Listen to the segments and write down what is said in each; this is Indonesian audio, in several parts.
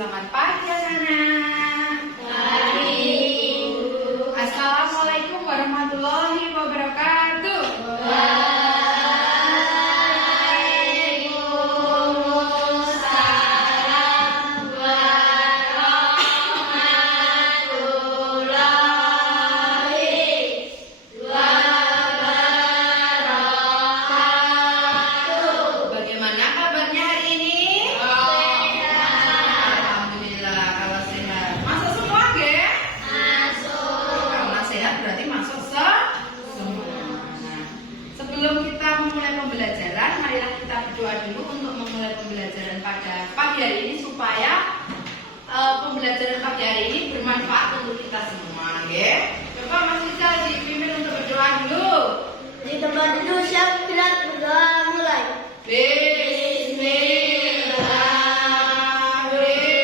Selamat pagi anak-anak. Pagi. Assalamualaikum warahmatullahi wabarakatuh. Waalaikumsalam warahmatullahi wabarakatuh. Bagaimana kabarnya hari ini? Alhamdulillah kalau sehat. Masuk semua ge? Karena sehat berarti masuk semua. Nah, sebelum kita memulai pembelajaran, marilah kita berdoa dulu untuk memulai pembelajaran pada pagi hari ini supaya pembelajaran pagi hari ini bermanfaat untuk kita semua, ge. Coba Mas Rizal dipimpin untuk berdoa dulu. Di tempat duduk siap gerak berdoa mulai. Bismillahirrahmanirrahim.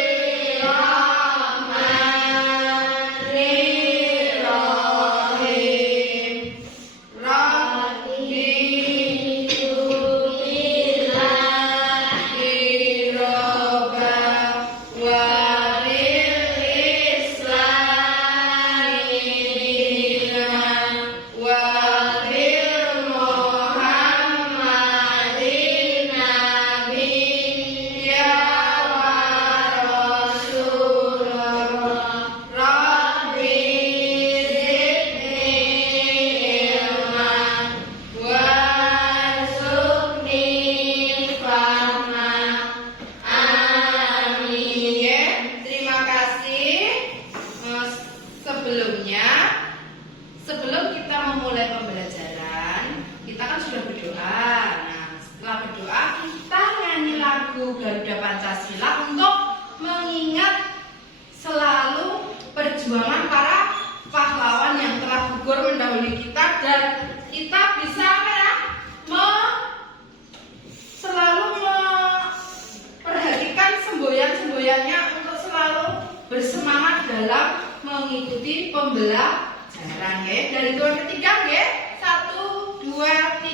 Terima kasih. Sebelum kita memulai pembelajaran, kita kan sudah berdoa. Nah, setelah berdoa, kita nyanyi lagu Garuda Pancasila untuk mengingat selalu perjuangan para pahlawan yang telah gugur mendahului kita, dan kita bisa apa ya, selalu memperhatikan semboyan-semboyannya untuk selalu bersemangat dalam mengikuti pembelajaran. Dari doa ketiga, 1, 2,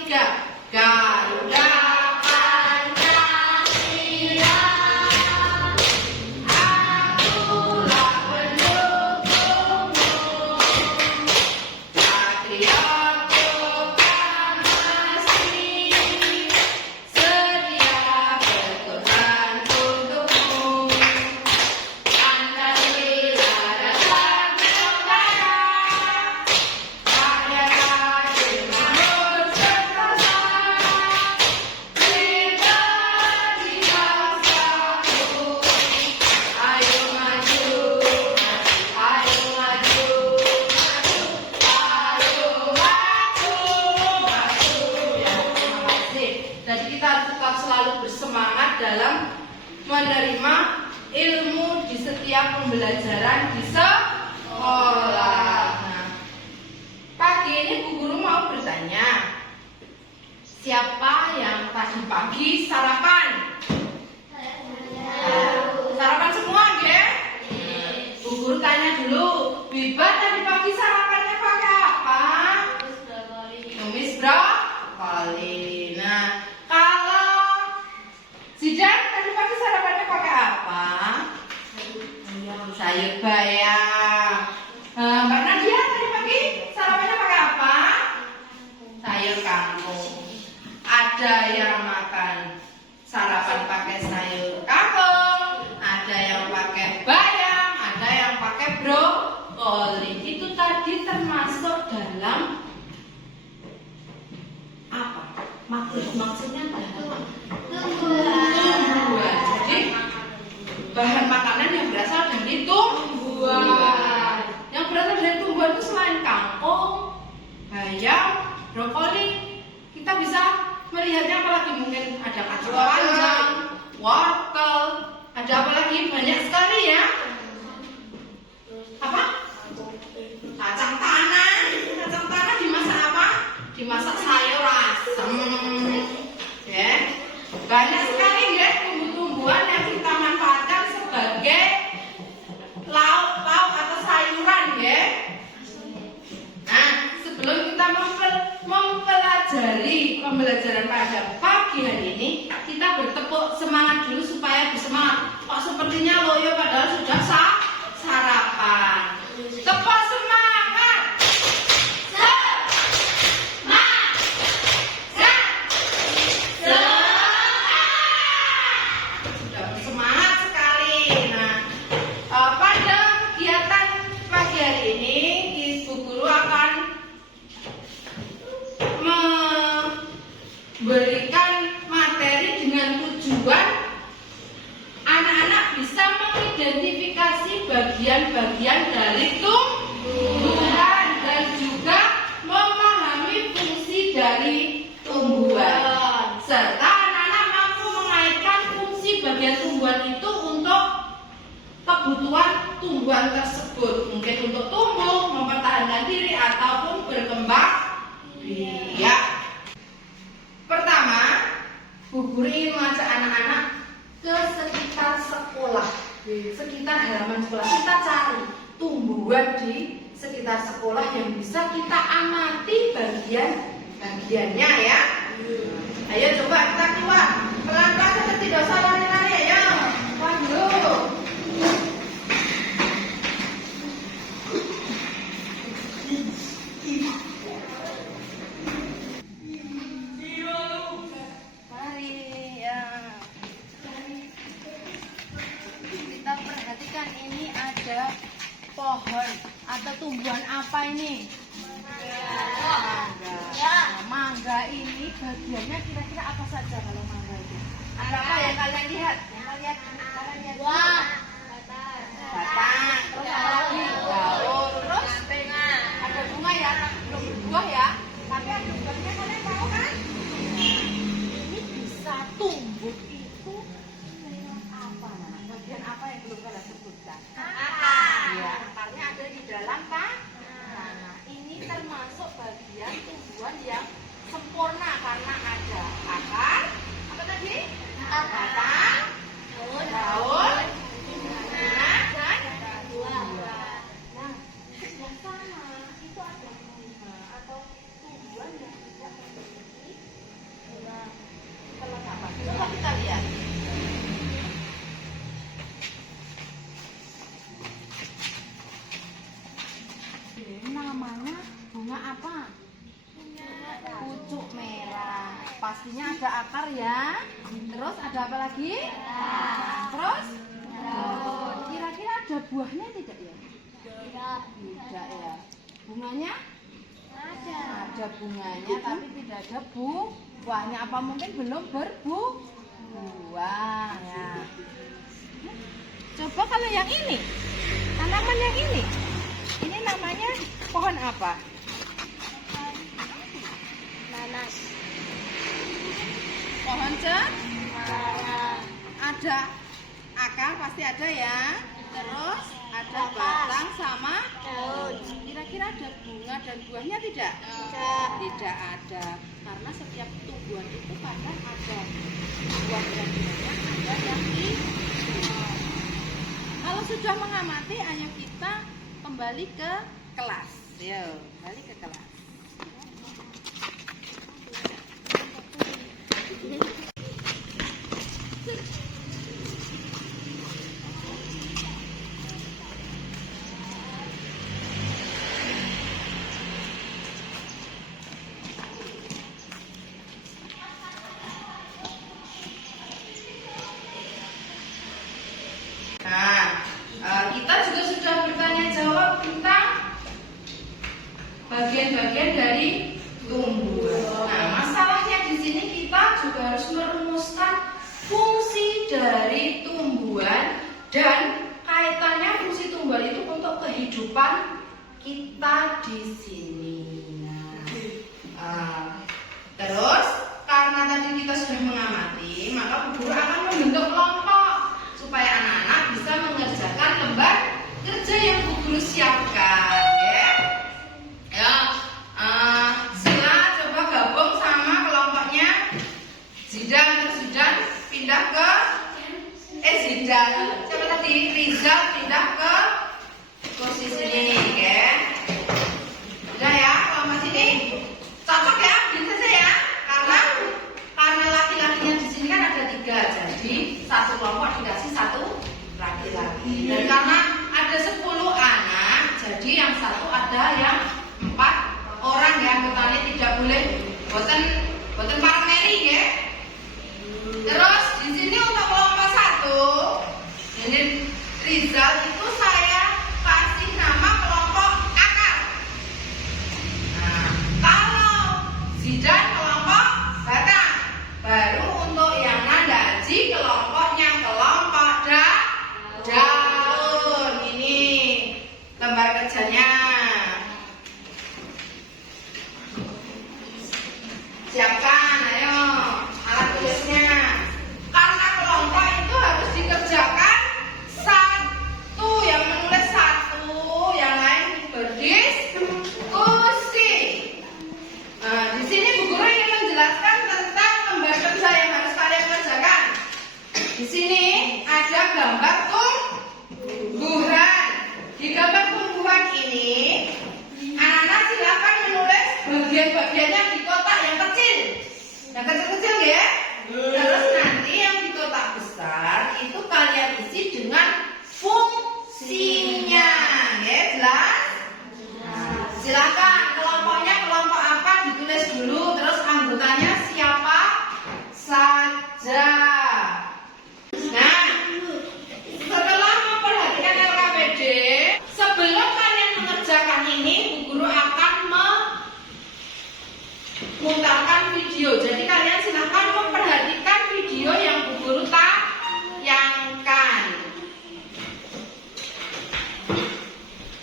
3. Garuda Pancasila, akulah pendukungmu, patriotku kan mesti sedia berkorban untukmu. Pancasila dasar negara, rakyat adil makmur sentosa, kita di bangsaku. Ayo maju, ayo maju, ayo maju, maju. Ya, terima kasih. Jadi kita tetap selalu bersemangat dalam menerima ilmu di setiap pembelajaran di sekolah. Nah, pagi ini Bu Guru mau bertanya, siapa yang tadi pagi sarapan? Sarapan semua, ya? Bu Guru tanya dulu, Biba tadi pagi sarapannya pakai apa? Tumis brokoli. Nah, kalau Zidan tadi pagi sarapannya pakai apa? Sayur bayam. Mbak Nadia tadi pagi sarapannya pakai apa? Sayur kangkung. Ada yang makan sarapan pakai sayur kangkung, ada yang pakai bayam, ada yang pakai brokoli. Itu tadi termasuk dalam apa? Maksudnya dalam tumbuhan. Jadi bahan makanan yang berasal dari tumbuhan. Yang berasal dari tumbuhan itu selain kangkung, bayam, brokoli, kita bisa melihatnya apalagi, mungkin ada kacang panjang, wortel, ada apa lagi, banyak sekali ya. Apa? Kacang tanah. Kacang tanah dimasak apa? Dimasak sayur asem. Ya. Banyak sekali ya tumbuh-tumbuhan yang kita manfaatkan sebagai lauk-lauk atau sayuran, ya. Nah, sebelum kita mempelajari pembelajaran pada pagi pagi hari ini kita bertepuk semangat dulu supaya bersemangat. Kok sepertinya loyo padahal sudah sarapan. Tepuk semangat. Sudah bersemangat sekali. Nah, pada kegiatan pagi hari ini Ibu Guru akan memberikan materi dengan tujuan anak-anak bisa mengidentifikasi bagian-bagian dari tumbuhan dan juga memahami fungsi dari tumbuhan, serta anak-anak mampu mengaitkan fungsi bagian tumbuhan itu untuk kebutuhan tumbuhan tersebut, mungkin untuk tumbuh, mempertahankan diri ataupun berkembang biak. Pertama, Bu Guru ingin mengajak anak-anak ke sekitar sekolah, di sekitar halaman sekolah. Kita cari tumbuhan di sekitar sekolah yang bisa kita amati bagian-bagiannya ya. Ayo coba kita keluar pelan-pelan saja, tidak usah lari-lari. Ayo, waduh. Ini ada pohon atau tumbuhan apa ini? Mangga. Nah, mangga ini bagiannya kira-kira apa saja kalau mangga itu? Ada apa yang kalian lihat? Kalian lihat? Wah. Batang. Terus apa lagi? Daun. Terus ada bunga ya, belum berbuah ya. Tapi ada buahnya, kalian tahu kan? Ini bisa tumbuh itu lewat apa? Bagian apa yang belum kalian sebutkan? Ya, akarnya ada di dalam kan? Nah, ini termasuk bagian tumbuhan yang sempurna karena ada akar, apa tadi? Batang, daun, bunga, dan buah. Nah, yang sama itu ada bunga atau tumbuhan yang tidak memiliki kelengkapan. Coba kita lihat. Namanya bunga apa? Pucuk merah. Pastinya ada akar ya. Terus ada apa lagi? Terus? Kira-kira ada buahnya tidak ya? Tidak ya. Bunganya? Ada bunganya tapi tidak ada buahnya. Apa mungkin belum berbuah ya. Coba kalau yang ini, tanaman yang ini namanya pohon apa? Nanas. Pohon ada akar pasti ada ya. Terus ada batang sama daun. Kira-kira ada bunga dan buahnya tidak? Tidak ada. Karena setiap tumbuhan itu kadang ada buah dan buahnya, ada yang tidak. Kalau sudah mengamati, ayo kita kembali ke kelas. Yuk, kembali ke kelas. Nah, kita juga sudah bertanya jawab tentang bagian-bagian dari tumbuhan. Nah, masalahnya di sini kita juga harus merumuskan fungsi dari tumbuhan dan kaitannya fungsi tumbuhan itu untuk kehidupan kita di sini. Terus karena tadi kita sudah mengamati, maka Bu Guru akan membentuk kelompok supaya anak-anak bisa mengerjakan lembar kerja yang Bu Guru siapkan. Ya, Sila coba gabung sama kelompoknya Zidan. Terus Zidan pindah ke Zidan. Siapa tadi? Rizal pindah ke posisi ini, oke? Udah ya, kelompok sini cocok ya, bisa ya? Karena laki-laki Dan karena ada 10 anak, jadi yang satu ada yang 4 orang ya anggotanya tidak boleh boten parameri ya. Terus di sini untuk kelompok 1 ini Rizal itu saya kasih nama kelompok akar. Nah, kalau Zidan kelompok batang. Baru untuk yang Nadaji kelompoknya kelompok daun. Ini lembar kerjanya. Siapkan, ayo alat tulisnya. Karena kelompok itu harus dikerjakan satu, yang menulis satu, yang lain berdiskusi. Nah, di sini Bu Guru ingin menjelaskan tentang lembar kerja yang harus kalian kerjakan. Di sini ada gambar tumbuhan. Di gambar tumbuhan ini, anak-anak silakan menulis bagian-bagiannya di kotak yang kecil. Yang kecil-kecil ya. Terus nanti yang di kotak besar itu kalian isi dengan fungsinya. Ya, jelas? Nah, silakan kelompoknya kelompok apa ditulis dulu, terus anggotanya siapa saja. Nah, setelah memperhatikan LKPD, sebelum kalian mengerjakan ini, Bu Guru akan memutarkan video. Jadi kalian silakan memperhatikan video yang Bu Guru tayangkan.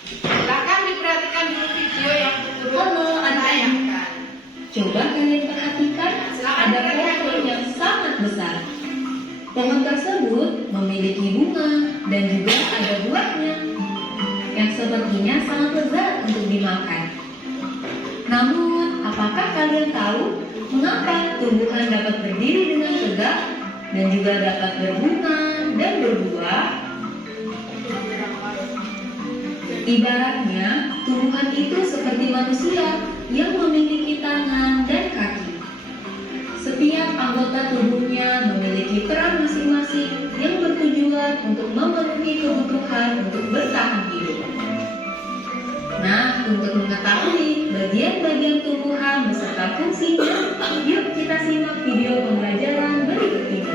Silakan diperhatikan dulu video yang Bu Guru tayangkan. Coba kalian perhatikan, ada pohon yang sangat besar. Pohon tersebut memiliki bunga dan juga ada buahnya yang sepertinya sangat lezat untuk dimakan. Namun, apakah kalian tahu mengapa tumbuhan dapat berdiri dengan tegak dan juga dapat berbunga dan berbuah? Ibaratnya, tumbuhan itu seperti manusia yang memiliki tangan dan kaki. Setiap anggota tubuhnya memiliki peran masing-masing yang bertujuan untuk memenuhi kebutuhan untuk bertahan hidup. Nah, untuk mengetahui bagian-bagian tumbuhan beserta fungsinya, yuk kita simak video pembelajaran berikut ini.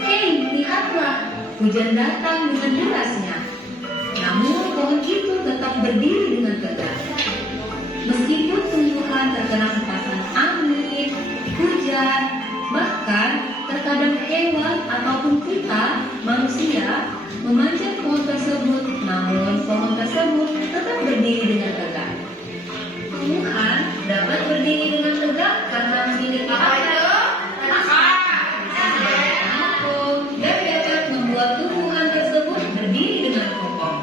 Hei, lihatlah, hujan datang dengan derasnya. Namun pohon itu tetap berdiri dengan tegak. Meskipun tumbuhan terkena hentakan angin, hujan, bahkan terkadang hewan ataupun kita, manusia, memanjat pohon tersebut, namun pohon tersebut tetap berdiri dengan tegak. Tumbuhan dapat berdiri dengan tegak karena memiliki dan dapat membuat tumbuhan tersebut berdiri dengan kokoh.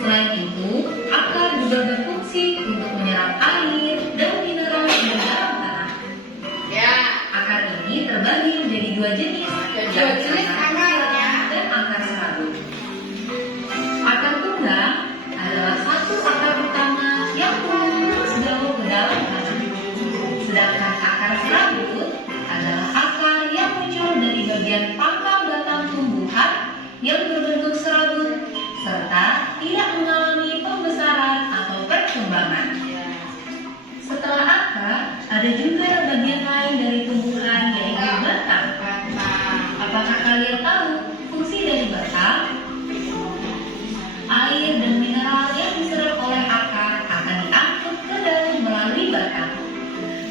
Selain itu, akar juga berfungsi untuk menyerap air dan mineral di dalam tanah. Ya, Akar ini terbagi menjadi dua jenis, yakni akarnya. dan akar serabut. Akar tunggang adalah satu akar utama yang lurus jauh ke dalam tanah. Sedangkan akar serabut adalah akar yang muncul dari bagian pangkal batang tumbuhan yang berbentuk serabut serta tidak mengalami pembesaran atau perkembangan. Setelah akar, ada juga bagian lain dari tumbuhan yaitu batang. Apakah kalian tahu fungsi dari batang? Air dan mineral yang diserap oleh akar akan diangkut ke daun melalui batang.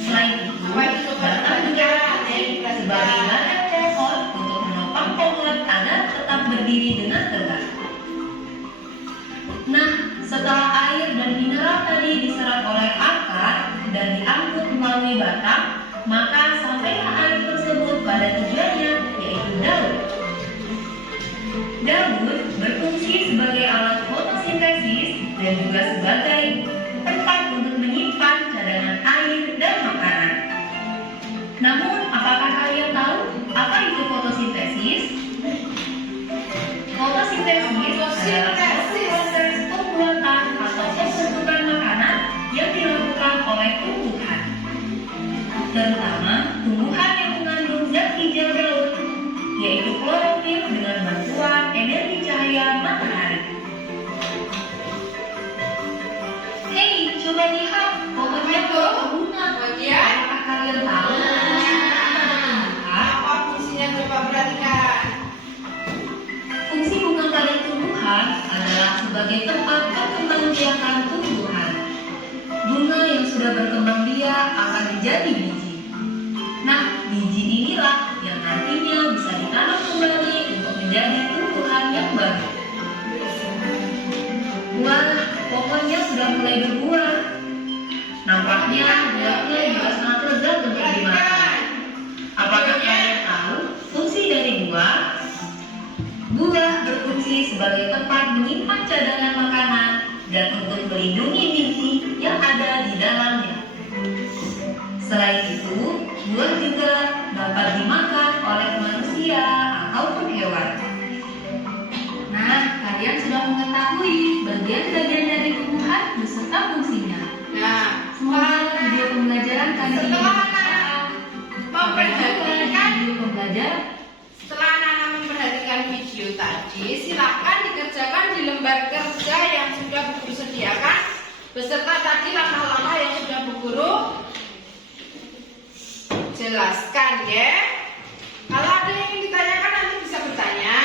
Selain itu, batang juga berfungsi sebagai badan pohon untuk menopang pohon agar tetap berdiri dengan tegak. Nah, setelah air dan mineral tadi diserap oleh akar dan diangkut melalui batang, maka sampailah air tersebut pada tujuannya, yaitu daun. Daun berfungsi sebagai alat fotosintesis dan juga sebagai tempat untuk menyimpan cadangan air dan makanan. Namun, apakah kalian tahu apa itu fotosintesis? Fotosintesis adalah proses pembuatan atau pembentukan makanan yang dilakukan oleh tumbuhan, terutama tumbuhan yang mengandung zat hijau daun, yaitu klorofil dengan menjadi biji. Nah, biji inilah yang nantinya bisa ditanam kembali untuk menjadi tumbuhan yang baru. Wah, pohonnya sudah mulai berbuah. Nampaknya buahnya juga sangat lezat untuk dimakan. Apakah kalian tahu fungsi dari buah? Buah berfungsi sebagai tempat menyimpan cadangan makanan dan untuk melindungi mimpi yang ada di dalamnya. Selain itu, buah juga dapat dimakan oleh manusia ataupun hewan. Nah, kalian sudah mengetahui bagian-bagian dari tumbuhan beserta fungsinya. Nah, Semoga video pembelajaran kali ini setelah memperhatikan video pembelajaran. Setelah anak-anak memperhatikan video tadi, silakan dikerjakan di lembar kerja yang sudah Bu Guru sediakan beserta tadi langkah-langkah yang sudah Bu Guru jelaskan ya. Kalau ada yang ingin ditanyakan nanti bisa bertanya.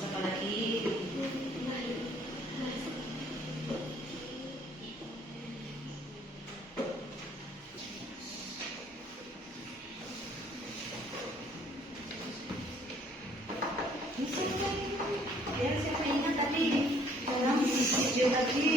Siapa lagi? Ya, siapa ingat tadi? Orang di video tadi.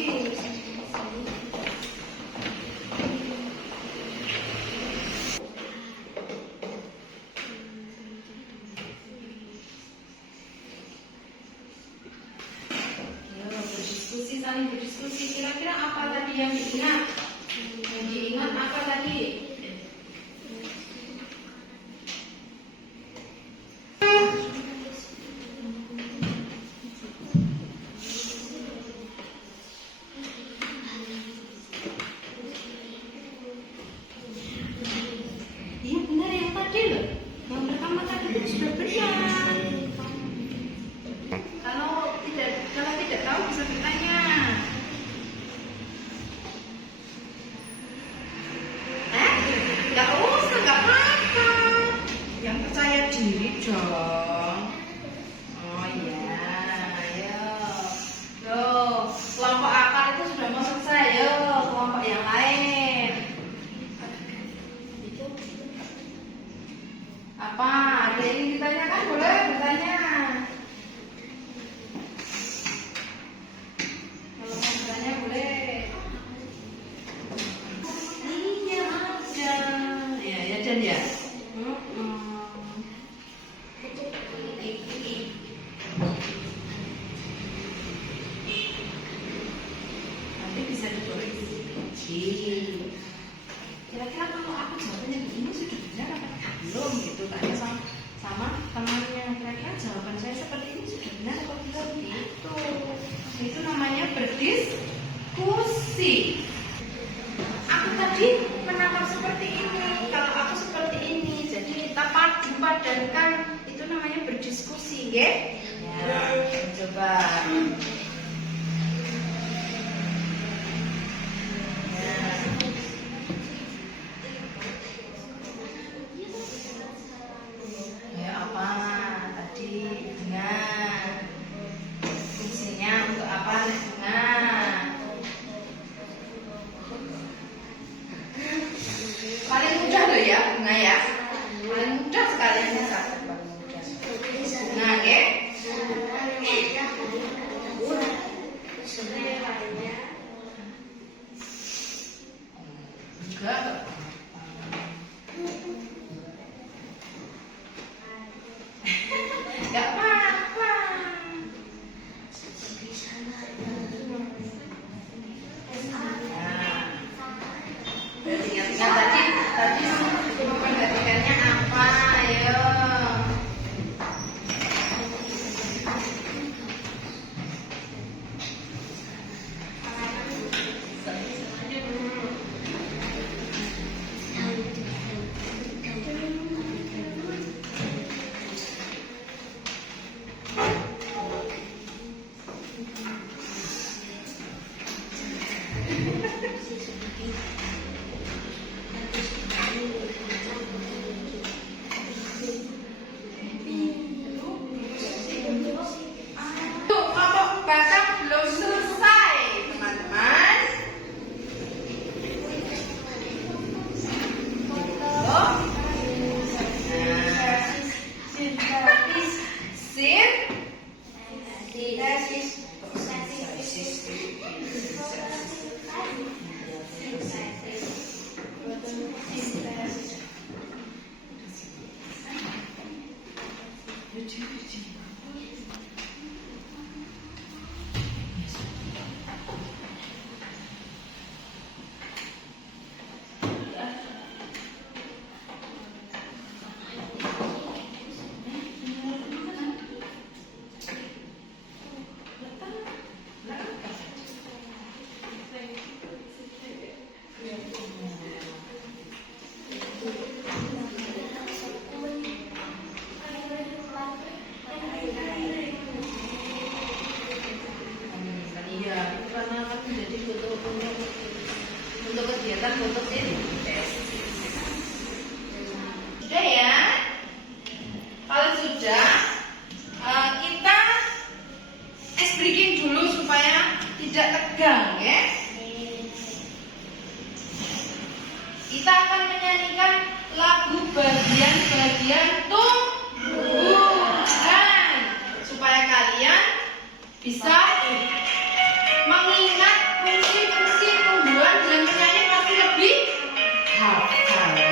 Berdiskusi, saling berdiskusi. Kira-kira apa tadi yang diingat? Yang diingat apa tadi? Iya benar yang tadi loh. Yang pertama tadi itu sudah benar. Kalau tidak tahu bisa bertanya. Nggak usah, nggak apa-apa. Yang percaya diri dong. Oh iya, ayo. Loh, kelompok akar itu sudah mau selesai. Yo, kelompok yang lain. Apa? Ada yang ingin ditanyakan? Boleh bertanya. Kalau mau bertanya boleh. Iya ada. Ya, ya dan ya. Nanti bisa ditulis. Kira-kira kalau aku jawabannya begini sudah benar apa belum gitu, tanya sama temannya. Kira-kira jawaban saya seperti ini sudah benar apa belum gitu. Itu namanya berdiskusi. Aku tadi menangkap seperti ini, kalau aku seperti ini, jadi kita padankan, itu namanya berdiskusi ya. Coba. Kayak apa tadi dengan fungsinya untuk apa lingkungan? Paling mudah loh ya bunga ya, paling mudah sekali ya sahabat bunga ya. untuk kegiatan fotosintesis. Sudah ya? Kalau sudah, kita ice breaking dulu supaya tidak tegang ya. Kita akan menyanyikan lagu bagian-bagian tumbuhan supaya kalian bisa mengingat fungsi-fungsi tumbuhan dan menyanyi pasti lebih hafal ya.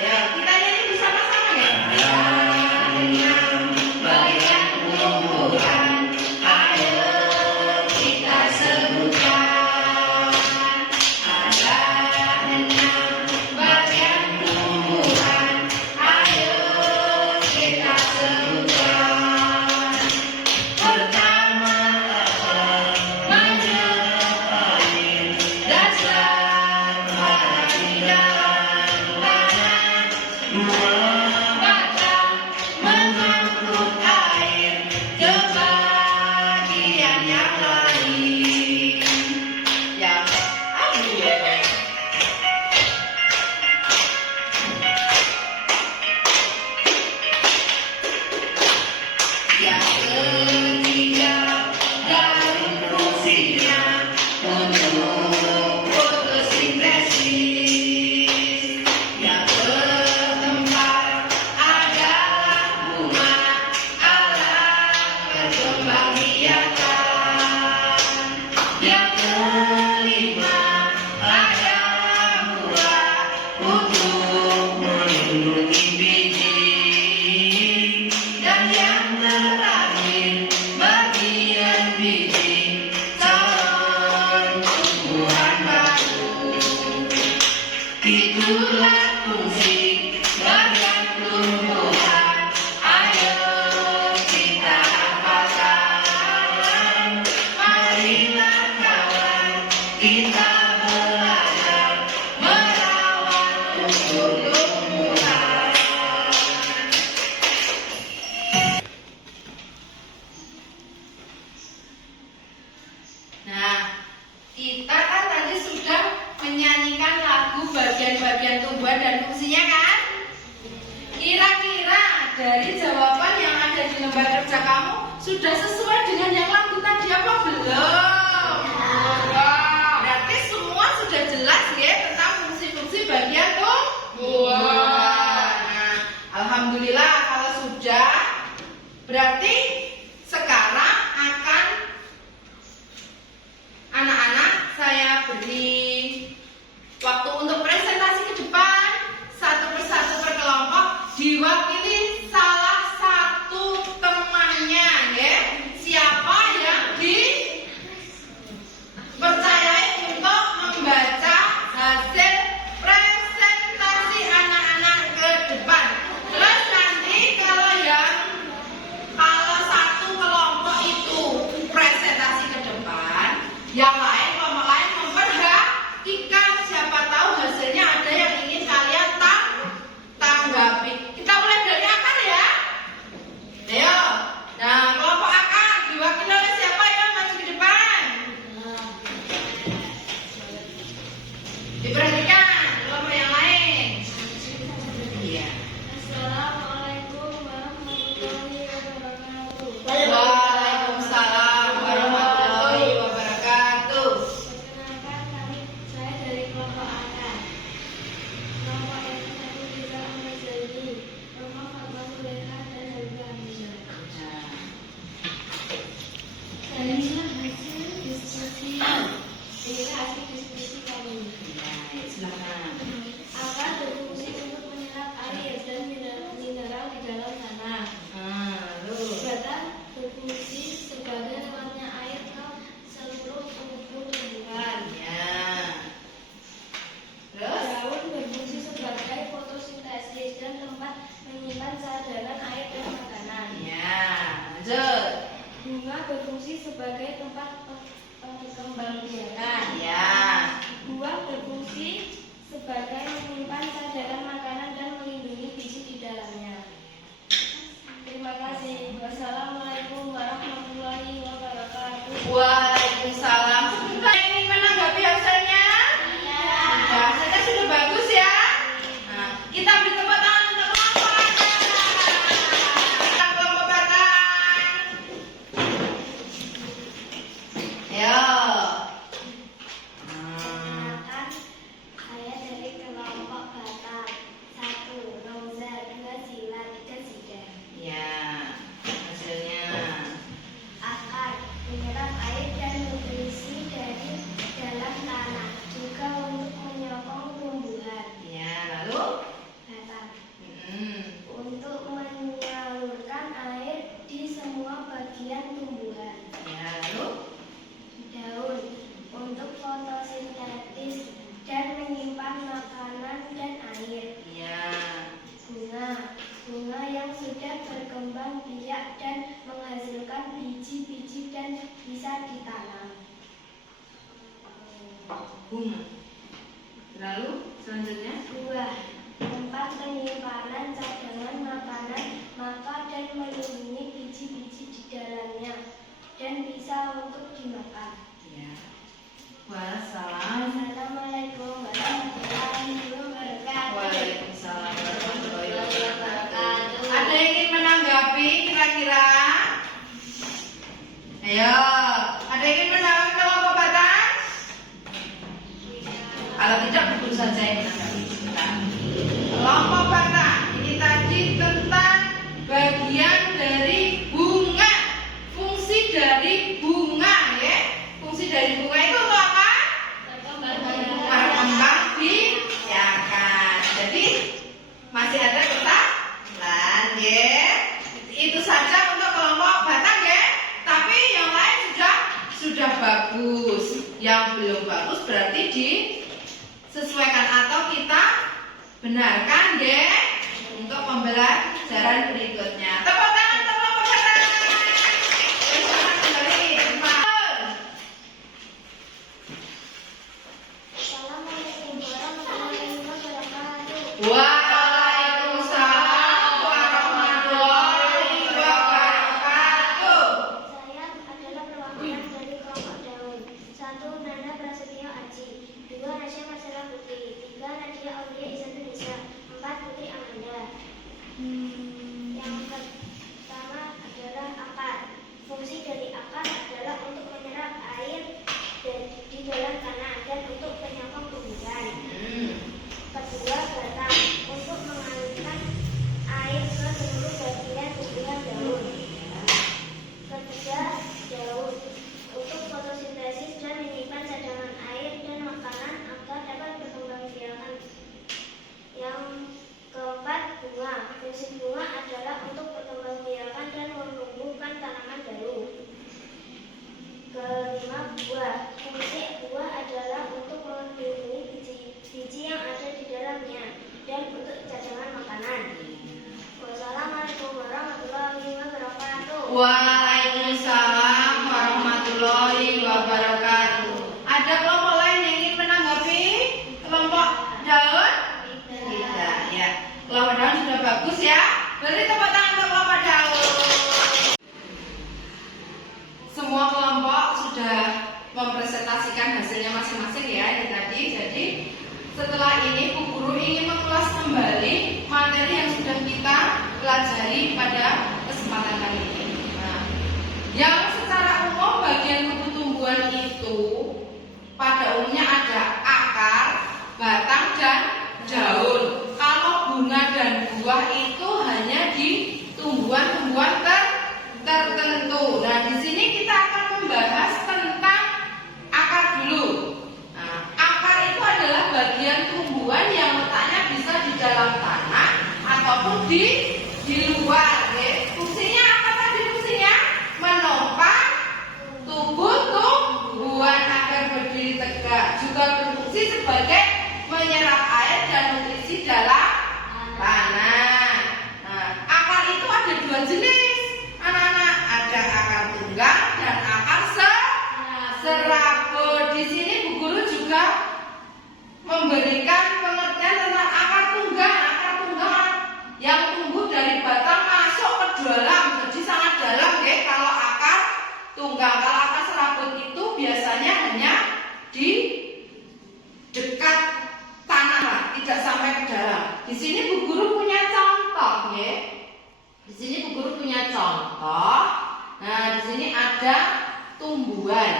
Ya, kita nyanyi bersama-sama ya. Bagian tumbuhan, ayo kita sebutkan. Ada 6 bagian tumbuhan, ayo kita sebutkan. Pertama, menyerap air, dasar pada di dalam tanah. Batang mengangkut air ke bagian yang lain. Yang air. Yang ketiga, daun fungsinya untuk fotosintesis. Yang keempat adalah bunga, alat perkembangbiakan. Yang kelima adalah buah untuk melindungi biji. Dan yang terakhir, bagian biji calon tumbuhan baru. Itulah fungsi bagian tumbuhan, ayo kita hafalkan. Marilah kawan, kita belajar merawat tumbuhan. Nah, kita kan tadi sudah menyanyikan lagu bagian-bagian tumbuhan dan fungsinya kan? Kira-kira dari jawaban yang ada di lembar kerja kamu sudah sesuai dengan yang lagu tadi apa belum? Berarti semua sudah jelas ya tentang fungsi-fungsi bagian tumbuhan. Nah, alhamdulillah kalau sudah, berarti sekarang akan anak-anak saya beri waktu untuk presentasi ke depan, satu persatu per kelompok diwakili salah satu temannya ya. Siapa yang dipercayai untuk membaca hasil presentasi anak-anak ke depan. Terus nanti kalau satu kelompok itu presentasi ke depan, yang lain kelompok lain memperhatikan, siapa tahu hasilnya ada yang ingin kalian tanggapi. Kita mulai dari akar ya. Ayo. Nah, kelompok akar diwakili oleh siapa ya? Maju ke depan. Diperhatikan kelompok yang lain. Iya. Assalamualaikum warahmatullahi wabarakatuh. Waalaikumsalam warahmatullahi wabarakatuh. Perkenalkan, saya dari kelompok akar. Kelompok yang satu kita Ahmad Zaini, Roma Fatma Suleha dan Habibah Hamizah. Inilah hasil diskusi kami. fotosintesis dan menyimpan makanan dan air. Iya. Bunga yang sudah berkembang biak dan menghasilkan biji-biji dan bisa ditanam. Bunga. Lalu selanjutnya? Buah, tempat penyimpanan cadangan makanan, maka dan melindungi biji-biji di dalamnya dan bisa untuk dimakan. Ya. Wassalam. Assalamualaikum warahmatullahi wabarakatuh. Waalaikumsalam warahmatullahi wabarakatuh. Ada yang ingin menanggapi kira-kira? Ayo, ada yang ingin menanggapi kelompok batang? Kalau tidak, buku saja yang menanggapi. Kelompok batang ini tadi tentang bagian dari bunga, fungsi dari bunga, ya. Fungsi dari bunga itu untuk apa? Berkembang biakan. Jadi masih ada pertanyaan, ya. Itu saja untuk kelompok batang, ya. Tapi yang lain sudah bagus. Yang belum bagus berarti disesuaikan atau kita benarkan, ya, untuk pembelajaran berikutnya. Tepuk tangan untuk kelompok batang. Bersama kembali. Assalamualaikum warahmatullahi wabarakatuh. Waalaikumsalam warahmatullahi wabarakatuh. Saya adalah perwakilan dari kelompok daun. 1. Nanda Prasetyo Aji. 2. Nasya Marcella Putri. 3. Nadia Aulia Isantunisa. 4. Putri Amanda. Yang pertama adalah akar. Fungsi dari akar adalah untuk menyerap air di dalam tanah dan untuk penyokong tumbuhan. Kedua, batang untuk mengalirkan air ke seluruh bagian tumbuhan daun. Ketiga, daun untuk fotosintesis dan menyimpan cadangan air dan makanan agar dapat berkembang biakan. Yang keempat, bunga. Fungsi bunga adalah untuk berkembang biakan dan menumbuhkan tanaman baru. Kelima, buah. Fungsi buah adalah untuk melindungi biji yang ada di dalamnya dan untuk cadangan makanan. Wassalamualaikum warahmatullahi wabarakatuh. Waalaikumsalam warahmatullahi wabarakatuh. Ada kelompok lain yang ingin menanggapi kelompok daun? Tidak, ya. Kelompok daun sudah bagus, ya. Beri tepuk tangan untuk kelompok daun. Semua kelompok sudah mempresentasikan hasilnya masing-masing, ya, ini tadi. Jadi setelah ini Bu Guru ingin mengulas kembali materi yang sudah kita pelajari pada kesempatan kali ini. Nah, yang secara umum bagian tubuh tumbuhan itu pada umumnya ada akar, batang, dan daun. Kalau bunga dan buah itu hanya di tumbuhan-tumbuhan tertentu. Nah, di sini kita akan membahas tentang akar dulu. Nah, akar itu adalah bagian tumbuhan yang letaknya bisa di dalam tanah ataupun di luar. Ya. Fungsinya apa tadi fungsinya? Menopang tubuh tumbuhan agar berdiri tegak. Juga berfungsi sebagai menyerap air dan nutrisi dalam tanah. Nah, akar itu ada dua jenis. Anak-anak, ada akar tunggal dan akar serabut. Di sini Bu Guru juga memberikan pengertian tentang akar tunggal. Akar tunggal yang tumbuh dari batang masuk ke dalam, jadi sangat dalam, ya. Kalau akar tunggal, kalau akar serabut itu biasanya hanya di dekat tanah lah, tidak sampai ke dalam. Di sini Bu Guru punya contoh, ya. Di sini Bu Guru punya contoh. Nah, di sini ada tumbuhan.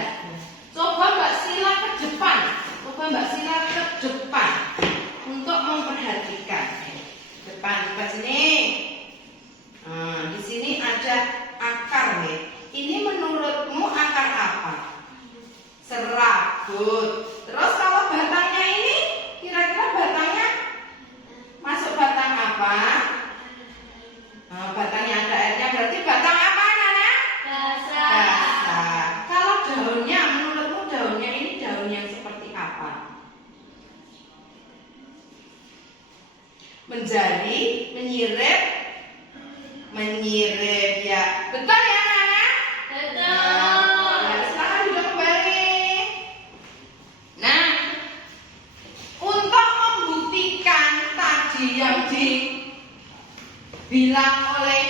Coba Mbak Sila ke depan. Coba Mbak Sila ke depan untuk memperhatikan. Depan ke sini. Nah, di sini ada akar, ya. Ini menurutmu akar apa? Serabut. Terus kalau batangnya ini, kira-kira batangnya masuk batang apa? Nah, batangnya ada airnya, berarti batang apa, Nana? Dasar. Kalau daunnya, menurutmu daunnya ini daun yang seperti apa? Menjadi, menyirip ya. Betul ya anak-anak? Nah, sekarang juga kembali. Nah, untuk membuktikan tadi yang dibilang oleh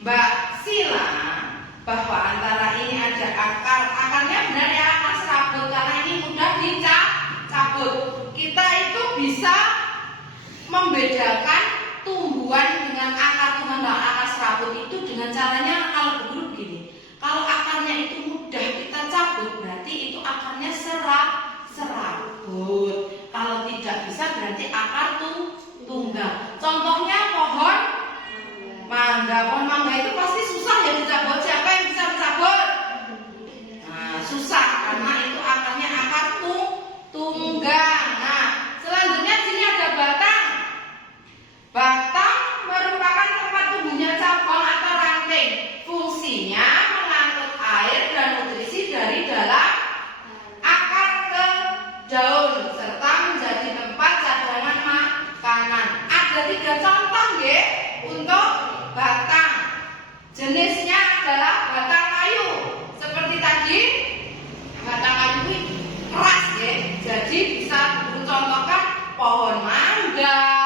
Mbak Sila bahwa antara ini ada akarnya benar ya, akar serabut karena ini mudah dicabut. Kita itu bisa membedakan tumbuhan dengan akar serabut itu dengan caranya kalau dulu begini. Kalau akarnya itu mudah kita cabut, berarti itu akarnya serabut. Kalau tidak bisa berarti akar tunggal. Contohnya pohon mangga. Pohon mangga itu pasti susah ya dicabut. Siapa yang bisa mencabut? Nah, susah karena itu akarnya akar tunggal. Nah, selanjutnya sini ada batang. Batang merupakan tempat tumbuhnya cabang atau ranting. Fungsinya mengangkut air dan nutrisi dari dalam akar ke daun serta menjadi tempat cadangan makanan. Ada 3 contoh ya untuk batang. Jenisnya adalah batang kayu. Seperti tadi, batang kayu ini keras ya. Jadi bisa dicontohkan pohon mangga.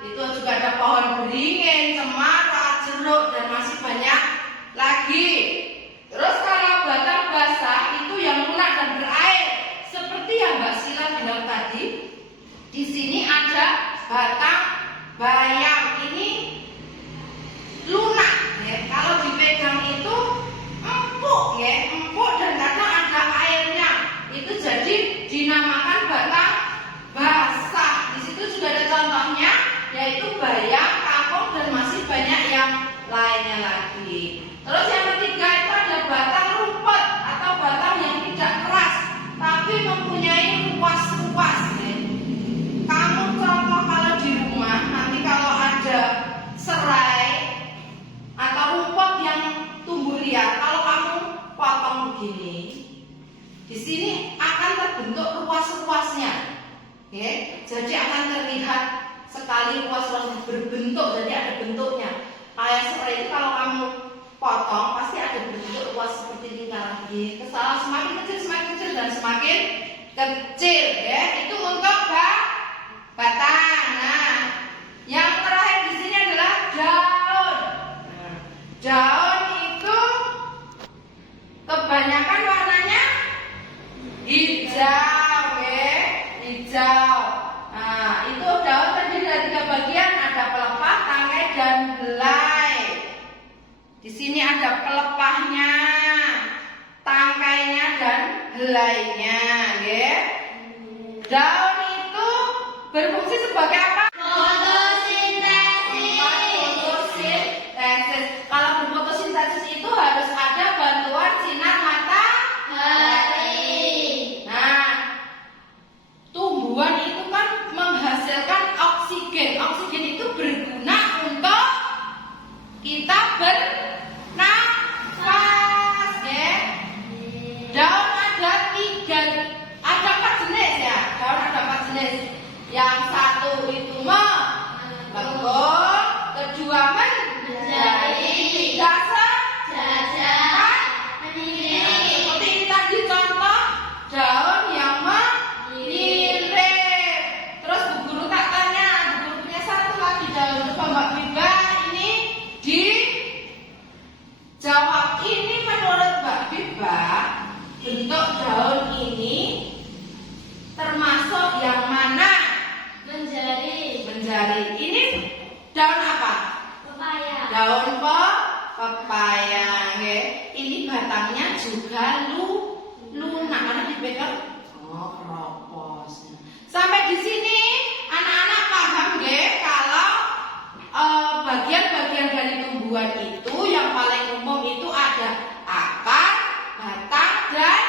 Itu juga ada pohon beringin, cemara, jeruk dan masih banyak lagi. Terus kalau batang basah itu yang lunak dan berair. Seperti yang Mbak Sila bilang tadi, di sini ada batang bayam. Ini lunak ya. Kalau dipegang itu empuk ya, empuk dan kadang ada airnya. Itu jadi dinamakan batang basah. Di situ juga ada contohnya, yaitu bayam, kangkung dan masih banyak yang lainnya lagi. Terus yang ketiga itu ada batang rumput atau batang yang tidak keras tapi mempunyai ruas-ruas ya. Kamu contoh kalau di rumah nanti kalau ada serai atau rumput yang tumbuh liar, kalau kamu potong begini, di sini akan terbentuk ruas-ruasnya, ya. Jadi akan terlihat sekali ruas-ruasnya berbentuk, jadi ada bentuknya. Kayak serai itu kalau kamu potong pasti ada bentuk ruas seperti lingkaran begini. Kesalahan semakin kecil dan semakin kecil, ya. Itu untuk batang. Nah, yang terakhir di sini adalah daun. Daun itu kebanyakan warnanya hijau, ya, hijau. Nah, itu daun terdiri dari 3 bagian, ada pelepah, tangkai, dan helai. Di sini ada pelepahnya, tangkainya, dan helainya, ya. Daun itu berfungsi sebagai apa? Fotosintesis. Kalau berfotosintesis itu harus ada bantuan sinar matahari. Nah, tumbuhan itu kan menghasilkan oksigen. Oksigen itu berguna untuk kita bernafas, ya. Daun ada 4 jenis ya. Daun ada 4 jenis. Yang satu itu melengkung, kedua menjadi, tiga sejajar, menyiring. Seperti ini tadi contoh daun yang menyirip. Terus Bu Guru tak tanya, Bu Guru punya satu lagi daun. Coba Mbak Biba ini dijawab. Ini menurut Mbak Biba, bentuk daun ini termasuk yang mana? Menjari. Ini daun apa? Pepaya. Daun pepaya. Okay. Ini batangnya juga lunak karena dipegang keropos. Sampai di sini anak-anak paham nggih kalau bagian-bagian dari tumbuhan itu yang paling umum itu ada akar, batang, dan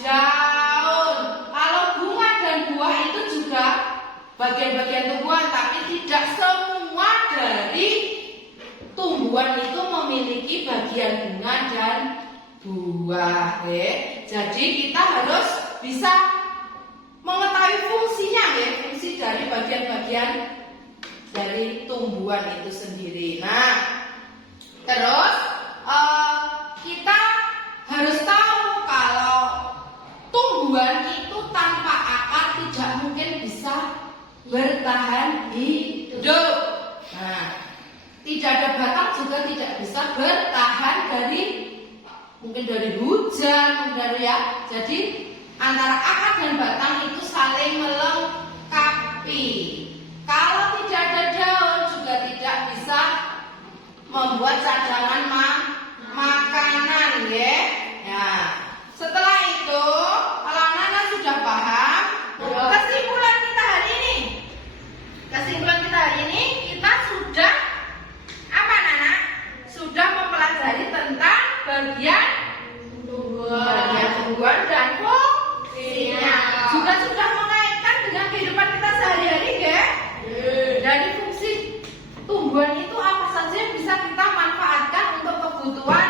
daun. Kalau bunga dan buah itu juga bagian-bagian tumbuhan, tapi tidak semua dari tumbuhan itu memiliki bagian bunga dan buah. Jadi kita harus bisa mengetahui tumbuhan itu sendiri. Nah, terus kita harus tahu kalau tumbuhan itu tanpa akar tidak mungkin bisa bertahan hidup. Nah, tidak ada batang juga tidak bisa bertahan dari hujan, Jadi antara akar dan batang itu saling melengkapi. Kalau tidak ada daun juga tidak bisa membuat cadangan makanan, ya. Nah, setelah itu, kalau anak-anak sudah paham, kesimpulan kita hari ini kita sudah apa, Nana? Sudah mempelajari tentang bagian tumbuhan dan fungsinya. Juga sudah mengaitkan dengan kehidupan kita sehari-hari, ya. Dari fungsi tumbuhan itu apa saja yang bisa kita manfaatkan untuk kebutuhan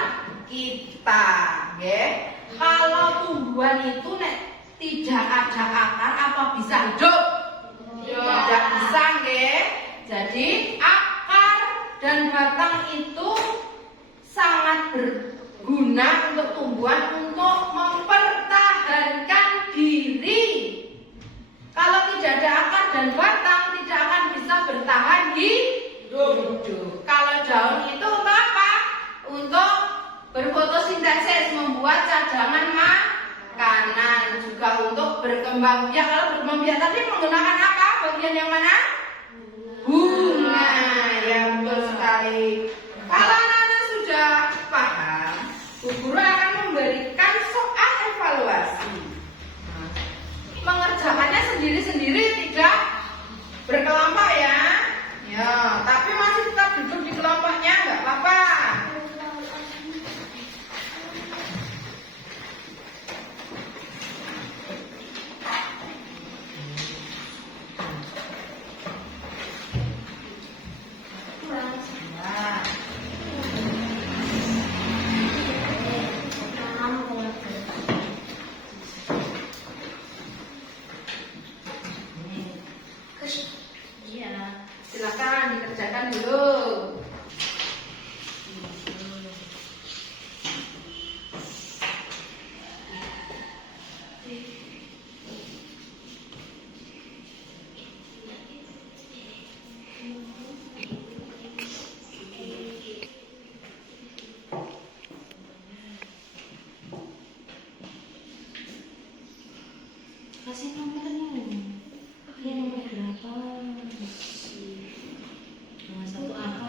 kita, ya. Kalau tumbuhan itu tidak ada akar, apa bisa hidup? Tidak bisa, ya. Jadi akar dan batang itu sangat berguna untuk tumbuhan untuk mempertahankan diri. Kalau tidak ada akar dan batang tidak akan bisa bertahan hidup. Kalau daun itu untuk apa? Untuk berfotosintesis, membuat cadangan makanan, juga untuk berkembang biak. Kalau berkembang biak tadi menggunakan apa? Bagian yang mana? Bunga. Ya, betul sekali. Kalau anak-anak sudah paham, Bu Guru akan memberikan soal evaluasi. Mengerjakannya sendiri-sendiri, tidak berkelompok, ya. Ya, tapi masih tetap duduk di kelompoknya, nggak apa-apa. Silakan dikerjakan dulu. Kasih nomornya. Ya, nomor berapa? Nomor satu apa?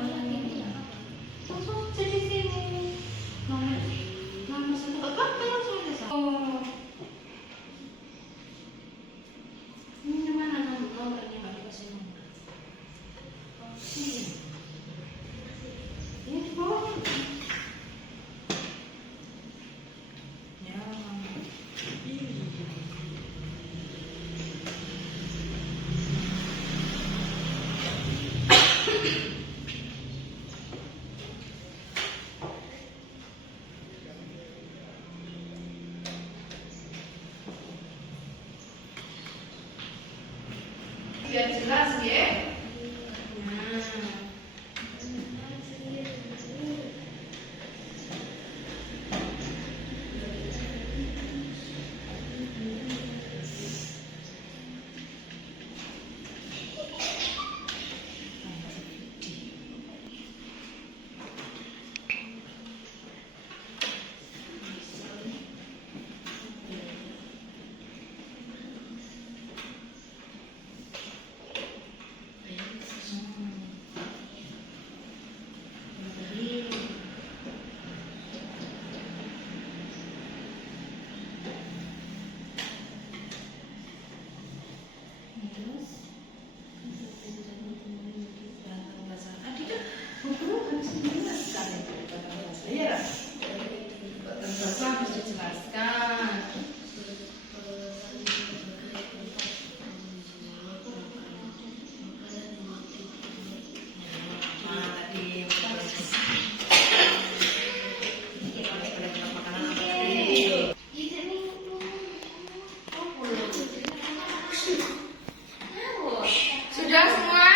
Langsung jadi sini. Nomor satu apa? Langsung aja. Oh. Ini mana nomornya? Nggak dikasih nomor. Sini. Ini di bawah. Ya. Biar jelas, ya. Sudah semua?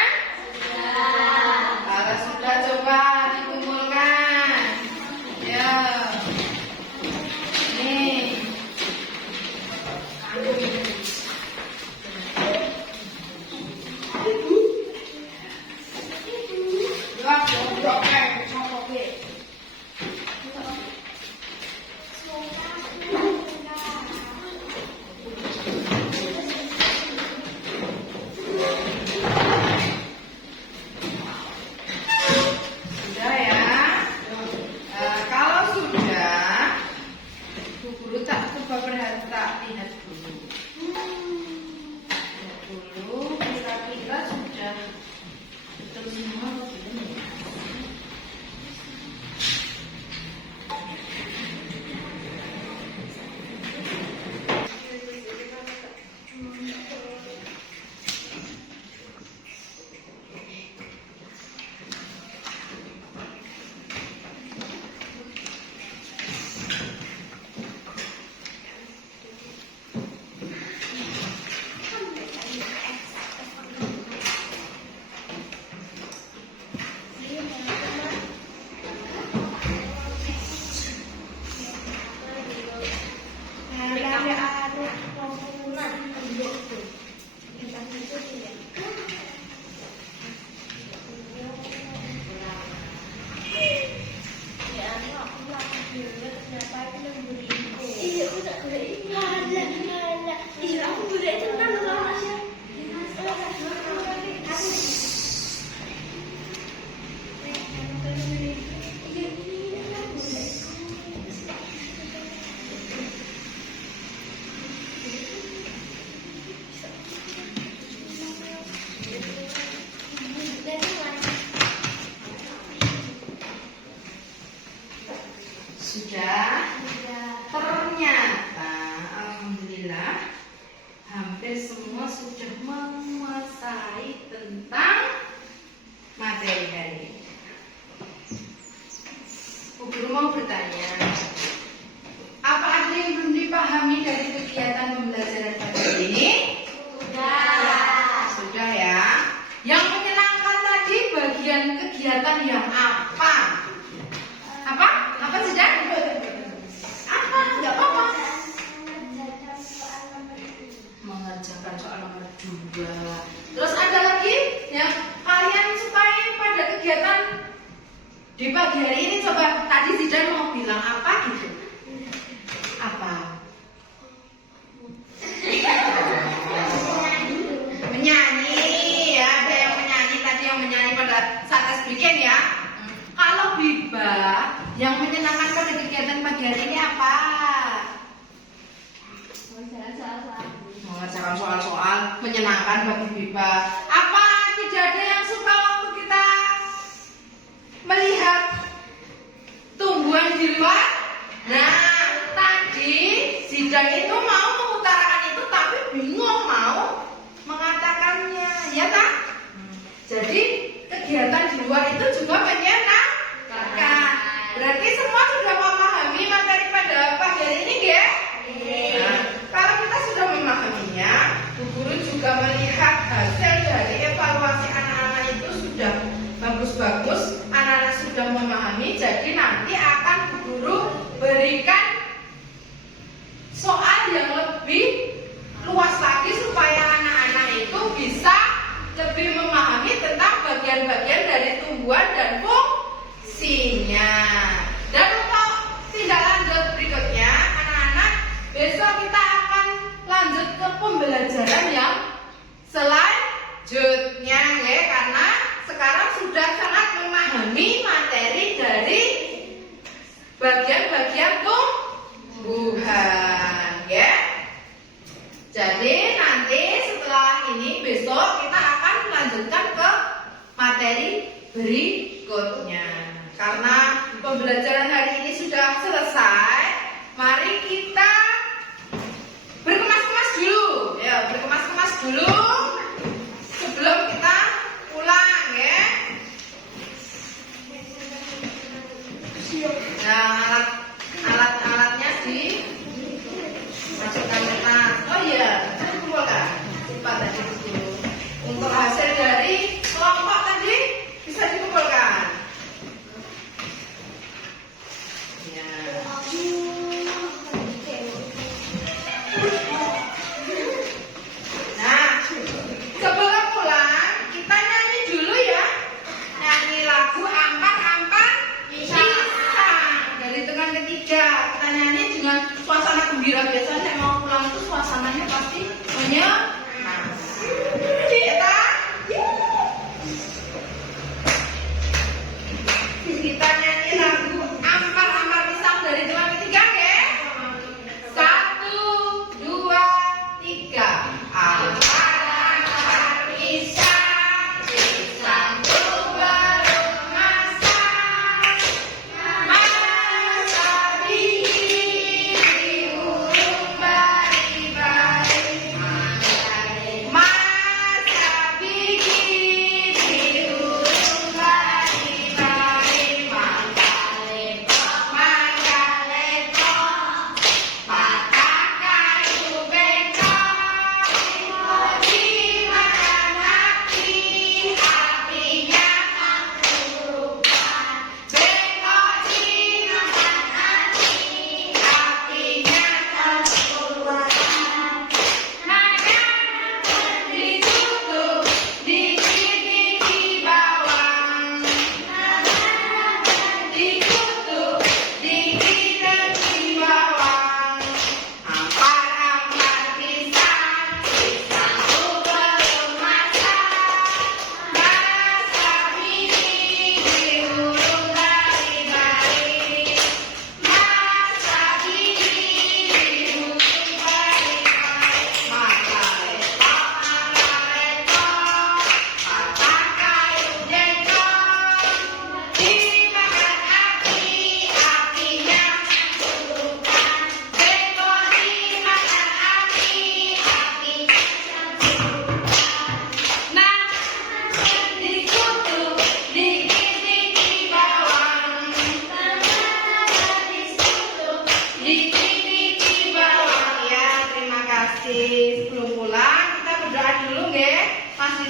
hampir semua sudah menguasai tentang materi hari ini. Bu Guru mau bertanya, apa ada yang belum dipahami dari kegiatan pembelajaran pada hari ini? Sudah ya. Yang menyenangkan tadi bagian kegiatan yang apa? Apa? Apa sih, Dan? Apa? Enggak apa-apa. Mengerjakan soal nomor 2. Terus ada lagi yang kalian sukai pada kegiatan di pagi hari ini? Coba tadi Zidan mau bilang apa gitu? Apa? Menyanyi ya, ada yang menyanyi tadi, yang menyanyi pada saat tes bikin ya. Kalau Biba yang menyenangkan pada kegiatan pagi hari ini apa? Mengerjakan soal-soal menyenangkan bagi Biba. Apa tidak ada yang suka waktu kita melihat tumbuhan di luar? Nah, tadi Zidan itu mau mengutarakan itu tapi bingung mau mengatakannya, ya tak? Jadi kegiatan di luar itu juga menyenangkan. Berarti semua sudah memahami materi pada pagi hari ini, ya? Nah, kalau kita sudah memahaminya, Bu Guru juga melihat hasil dari evaluasi anak-anak itu sudah bagus-bagus, anak-anak sudah memahami, jadi nanti akan Bu Guru berikan soal yang lebih luas lagi supaya anak-anak itu bisa lebih memahami tentang bagian-bagian dari tumbuhan dan fungsinya. Dan untuk tindak lanjut berikutnya, anak-anak, besok kita akan lanjut ke pembelajaran yang selanjutnya ya, karena sekarang sudah sangat memahami materi dari bagian-bagian tumbuhan ya. Jadi nanti setelah ini besok kita akan melanjutkan ke materi berikutnya. Karena pembelajaran hari ini sudah selesai, mari kita berkemas-kemas dulu. Ya, berkemas-kemas dulu sebelum kita pulang ya. Nah, alat-alatnya dimasukkan ke tas. Oh iya, kumpulkan. Lupa tadi dulu. Untuk hasil dari kelompok tadi bisa dikumpulkan. Ya. Nah,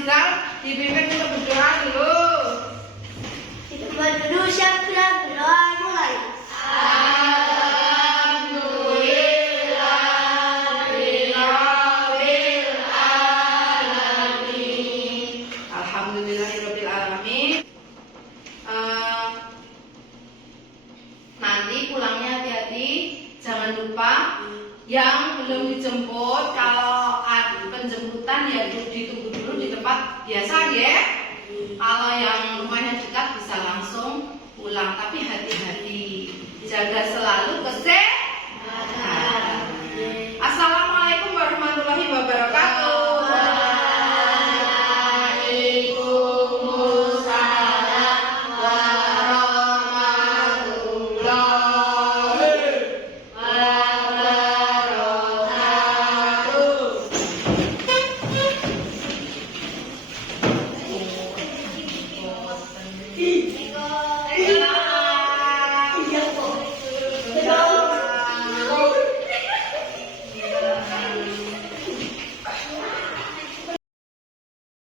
Rizal dipimpin untuk berdoa dulu. Kita dulu siap berdoa mulai. Alhamdulillahirobbilalamin. Nanti pulangnya hati-hati, jangan lupa yang belum dijemput kalau ada penjemputan ya ditunggu dulu di tempat biasa ya. Kalau yang rumahnya dekat bisa langsung pulang, tapi hati-hati, jaga selalu kesehatan. Assalamualaikum warahmatullahi wabarakatuh. Ih.